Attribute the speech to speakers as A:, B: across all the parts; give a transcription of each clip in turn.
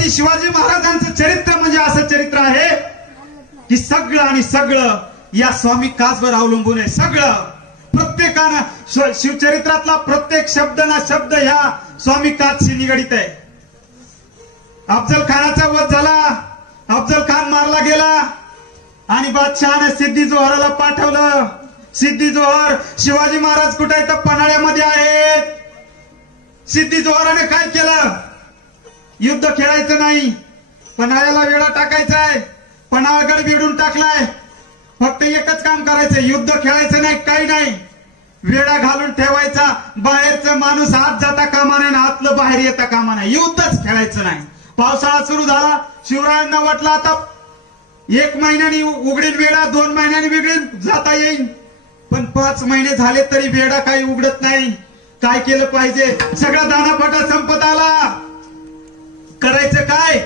A: छत्रपती शिवाजी महाराजांचं चरित्र म्हणजे असं चरित्र आहे की सगळं आणि सगळं या स्वामी काचवर अवलंबून आहे. सगळं. प्रत्येकानं शिवचरित्रातला प्रत्येक शब्द ना शब्द ह्या स्वामी काचशी निगडित आहे. अफजल खानाचा वध झाला. अफजल खान मारला गेला. आणि बादशहाने सिद्धी जोहराला पाठवलं. सिद्धी जोहर शिवाजी महाराज कुठे आहेत? तर पन्हाळ्यामध्ये आहेत. सिद्धी जोहराने काय केलं? युद्ध खेळायचं नाही. पन्हाळ्याला वेळा टाकायचा आहे पन्हाळगड विडून टाकलाय. फक्त एकच काम करायचं युद्ध खेळायचं नाही काही नाही. वेळा घालून ठेवायचा. बाहेरचा माणूस आत जाता कामा नाही आतलं बाहेर येता कामा नाही युद्धच खेळायचं नाही. पावसाळा सुरू झाला. शिवरायांना वाटलं आता एक महिन्यानी उघडील वेळा दोन महिन्याने बिघडील जाता येईल पण पाच महिने झाले तरी वेडा काही उघडत नाही. काय केलं पाहिजे? सगळा दानापाटा संपत आला. करायचं काय?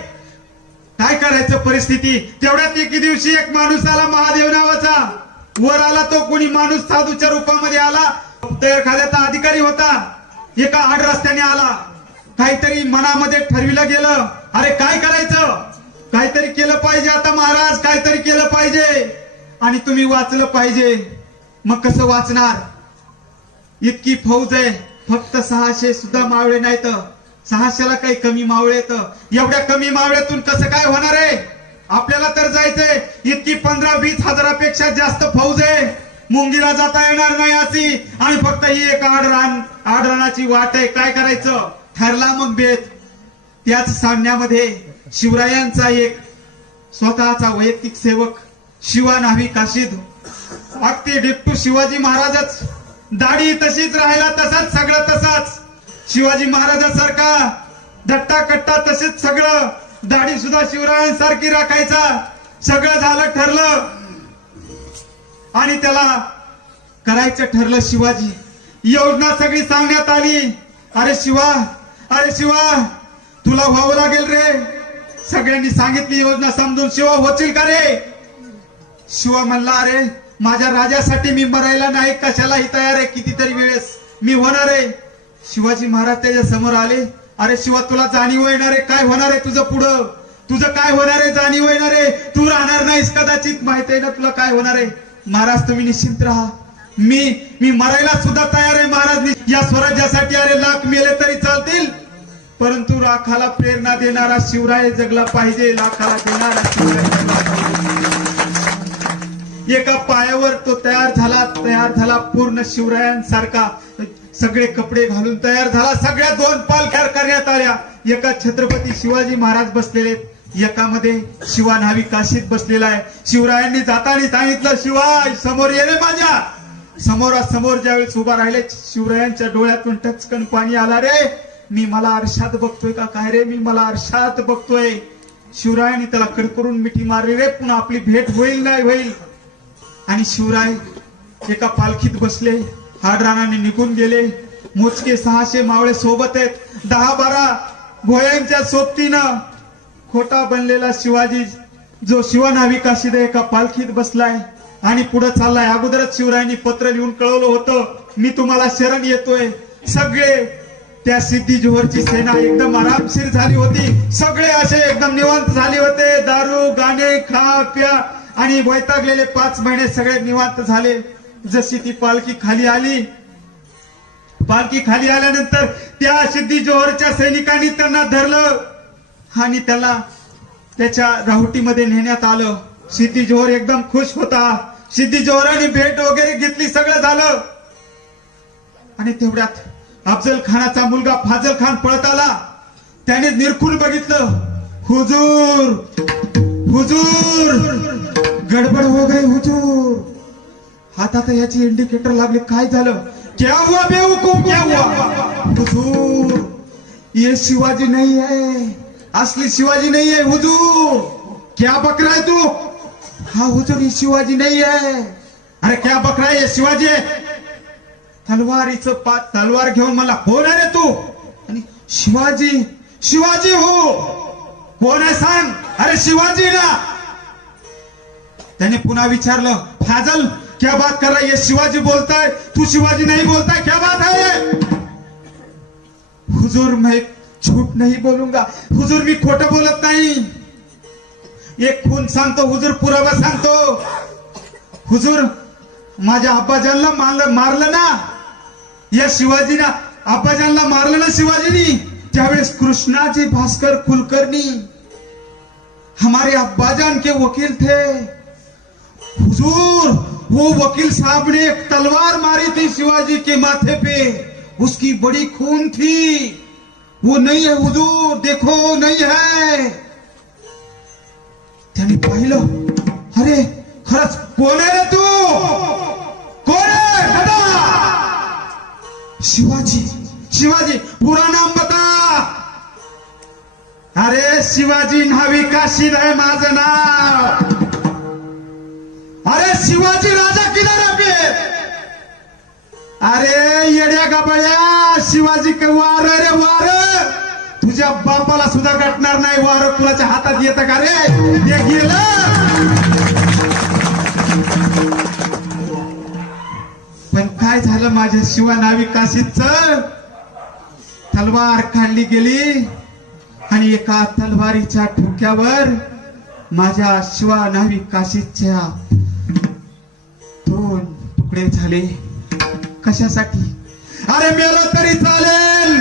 A: काय करायचं परिस्थिती? तेवढ्यात एके दिवशी एक माणूस आला महादेव नावाचा. वर आला तो कोणी माणूस साधूच्या रूपामध्ये आला. एखाद्याचा खाल्याचा अधिकारी होता. एका आड रस्त्याने आला. काहीतरी मनामध्ये ठरविलं गेलं. अरे काय करायचं? काहीतरी केलं पाहिजे आता महाराज काहीतरी केलं पाहिजे. आणि तुम्ही वाचलं पाहिजे. मग कसं वाचणार? इतकी फौज आहे. फक्त सहाशे सुद्धा मावळे नाहीत. सहाशेला काही कमी मावळे येत. एवढ्या कमी मावळ्यातून कसं काय होणार आहे? आपल्याला तर जायचंय. इतकी पंधरा वीस हजारापेक्षा जास्त फौज आहे. मुंगीला जाता येणार नाही अशी. आणि फक्त ही एक आडरान आडरानाची वाट आहे. काय करायचं? ठरला मग बेत. त्याच सामन्यामध्ये शिवरायांचा एक स्वतःचा वैयक्तिक सेवक शिवा नावी काशीद. अगदी डिप्टू शिवाजी महाराजच. दाढी तशीच राहिला तसाच सगळं तसाच. शिवाजी महाराजांसारखा दट्टा कट्टा तसेच सगळं दाढी सुद्धा शिवरायांसारखी राखायचा. सगळं झालं ठरलं. आणि त्याला करायचं ठरलं शिवाजी. योजना सगळी सांगण्यात आली. अरे शिवा अरे शिवा तुला व्हावं लागेल रे. सगळ्यांनी सांगितली योजना समजून शिवा होतील का रे? शिवा म्हणला अरे माझ्या राजासाठी मी मरायला नाही कशालाही तयार आहे. कितीतरी वेळेस मी होणार आहे. शिवाजी महाराज त्याच्यासमोर आले. अरे शिवा तुला जाणीव येणार आहे. काय होणार आहे तुझं पुढं? तुझं काय होणार आहे? जाणीव येणार आहे. तू राहणार नाहीस कदाचित. माहीत आहे ना तुला काय होणार आहे? महाराज तुम्ही निश्चिंत राहा. मी मी मरायला सुद्धा तयार आहे महाराज. या स्वराज्यासाठी अरे लाख मेले तरी चालतील. परंतु राखाला प्रेरणा देणारा शिवराय जगला पाहिजे. लाखाला देणारा शिवराय एका पायावर तो तयार झाला. तयार झाला पूर्ण शिवरायांसारखा. सगळे कपडे घालून तयार झाला. सगळ्या दोन पालख्या करण्यात आल्या. एका छत्रपती शिवाजी महाराज बसलेले एकामध्ये शिवा न्हावी काशीत बसलेला आहे. शिवरायांनी जाताना सांगितलं शिवाय समोर ये रे माझ्या. समोरासमोर ज्यावेळेस उभा राहिले शिवरायांच्या डोळ्यातून टचकन पाणी आला रे. मी मला आरशात बघतोय का? काय रे? मी मला आरशात बघतोय. शिवरायांनी त्याला कडकडून मिठी मारली रे. पुन्हा आपली भेट होईल नाही होईल. आणि शिवराय एका पालखीत बसले. हाडरानाने निघून गेले. मोजके सहाशे मावळे सोबत आहेत. दहा बारा घोड्यांच्या सोबतीनं खोटा बनलेला शिवाजी जो शिवनाविकाशिद एका पालखीत बसलाय आणि पुढे चाललाय. अगोदरच शिवरायांनी पत्र लिहून कळवलं होतं मी तुम्हाला शरण येतोय. सगळे त्या सिद्धी जोहरची सेना एकदम आरामशीर झाली होती. सगळे असे एकदम निवांत झाले होते. दारू गाणे खा प्या आणि वैतागलेले पाच महिने सगळे निवांत झाले. जशी ती पालखी खाली आली पालखी खाली आल्यानंतर त्या सिद्धी जोहरच्या सैनिकांनी त्यांना धरलं आणि त्याला त्याच्या राहुटीमध्ये नेण्यात आलं. सिद्धी जोहर एकदम खुश होता. सिद्धी जोहराने भेट वगैरे घेतली सगळं झालं. आणि तेवढ्यात अफजल खानाचा मुलगा फाजल खान पळत आला. त्याने निरखून बघितलं हुजूर हुजूर गडबड हो गई हुजूर. हातात याची इंडिकेटर लागले. काय झालं? क्या हुआ बेवकूफ क्या हुआ हुजूर. ये शिवाजी नहीं है असली शिवाजी नहीं है हुजूर. क्या बकरा है तू? हा हुजूर ये शिवाजी नहीं है अरे क्या बकरा है? ये शिवाजी है. तलवारीचं पा तलवार घेऊन मला कोण आहे रे तू? आणि शिवाजी शिवाजी हो. कोण आहे सांग? अरे शिवाजी ना. त्याने पुन्हा विचारलं फाजल क्या बात कर रहा है? ये शिवाजी बोलता है, तू शिवाजी नहीं बोलता है क्या बात है ये? हुजूर, मैं झूठ नाही बोलूँगा। हुजूर मी खोटं बोलत नाही। एक खून सांगतो, हुजूर पुरावा सांगतो। हुजूर, माझ्या आब्बाजानला मारलं मारलं ना? या शिवाजीना आब्बाजानला मारलं ना शिवाजीनी? त्यावेळेस कृष्णाजी, भास्कर, कुलकर्णी, हमारे अब्बाजान के वकील थे। हुजूर वो वकील साहब ने एक तलवार मारी थी शिवाजी के माथे पे। उसकी बड़ी खून थी। वो नहीं है हुजूर देखो नहीं है। त्यांनी पाहिलं अरे खरंच कोण आहे रे तू? कोण आहे बता। शिवाजी शिवाजी पुरा नाम बता। अरे शिवाजी नाविका काशीद आहे माझं नाव अरे शिवाजी राजा किनारा पे अरे येड्या गाबळ्या शिवाजी वार रे वार। तुझ्या बापाला सुद्धा गटणार नाही वार कुणाच्या हातात येतं का रे ते गेलं पण काय झालं माझ्या शिवा नावी काशीच तलवार काढली गेली आणि एका तलवारीच्या ठोक्यावर माझ्या शिवा नावी काशीच्या मोकळे झाले? कशासाठी? अरे मेलो तरी चालेल.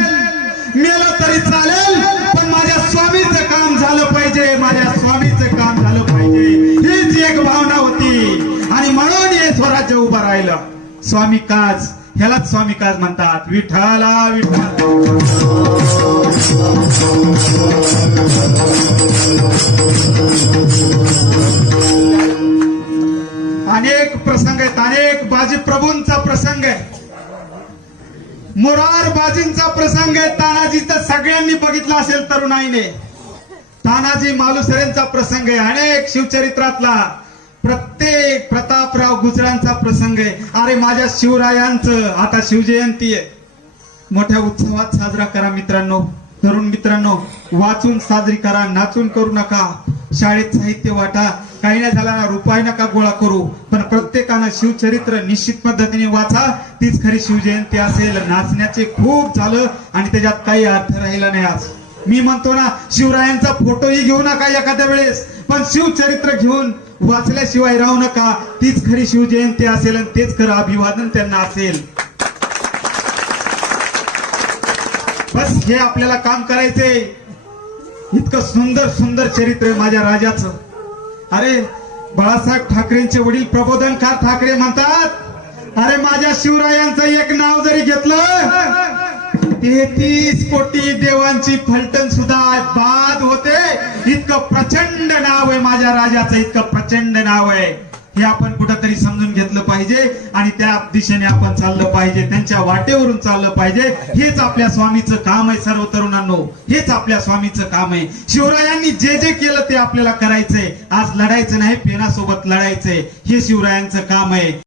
A: मेलो तरी चालेल पण माझ्या स्वामीचं काम झालं पाहिजे. माझ्या स्वामीचं काम झालं पाहिजे. हीच एक भावना होती. आणि म्हणून हे स्वराज्य उभं राहिलं. स्वामी काज ह्यालाच स्वामी काज म्हणतात. विठाला विठ्ठल. प्रसंग आहेत. अनेक बाजी प्रभूंचा प्रसंग आहे. मोरार बाजींचा प्रसंग आहे. तानाजीचा सगळ्यांनी बघितला असेल तरुणाईने. तानाजी मालुसरेंचा प्रसंग आहे. अनेक शिवचरित्रातला प्रत्येक प्रतापराव गुजरांचा प्रसंग आहे. अरे माझ्या शिवरायांचं आता शिवजयंती आहे. मोठ्या उत्सवात साजरा करा मित्रांनो. तरुण मित्रांनो वाचून साजरी करा नाचून करू नका. शाळेत साहित्य वाटा. काही नाही झाला ना रुपाय नका गोळा करू. पण प्रत्येकानं शिवचरित्र निश्चित पद्धतीने वाचा. तीच खरी शिवजयंती असेल. नाचण्याचे खूप झालं आणि त्याच्यात काही अर्थ राहिला नाही आज. मी म्हणतो ना शिवरायांचा फोटोही घेऊ नका एखाद्या वेळेस. पण शिवचरित्र घेऊन वाचल्याशिवाय राहू नका. तीच खरी शिवजयंती असेल आणि तेच खरं अभिवादन त्यांना असेल. बस हे आपल्याला काम करायचंय. इतकं सुंदर सुंदर चरित्र माझ्या राजाचं. अरे बाळासाहेब ठाकरेंचे वडील प्रबोधनकार ठाकरे म्हणतात अरे माझ्या शिवरायांचं एक नाव जरी घेतलं तेहतीस कोटी देवांची फलटण सुद्धा बाद होते. इतकं प्रचंड नाव आहे माझ्या राजाचं इतकं प्रचंड नाव आहे. हे आपण कुठंतरी समजून घेतलं पाहिजे आणि त्या दिशेने आपण चाललं पाहिजे त्यांच्या वाटेवरून चाललं पाहिजे. हेच आपल्या स्वामीचं काम आहे सर्व तरुणांनो. हेच आपल्या स्वामीचं काम आहे. शिवरायांनी जे जे केलं ते आपल्याला करायचंय. आज लढायचं नाही पेनासोबत लढायचंय. हे शिवरायांचं काम आहे.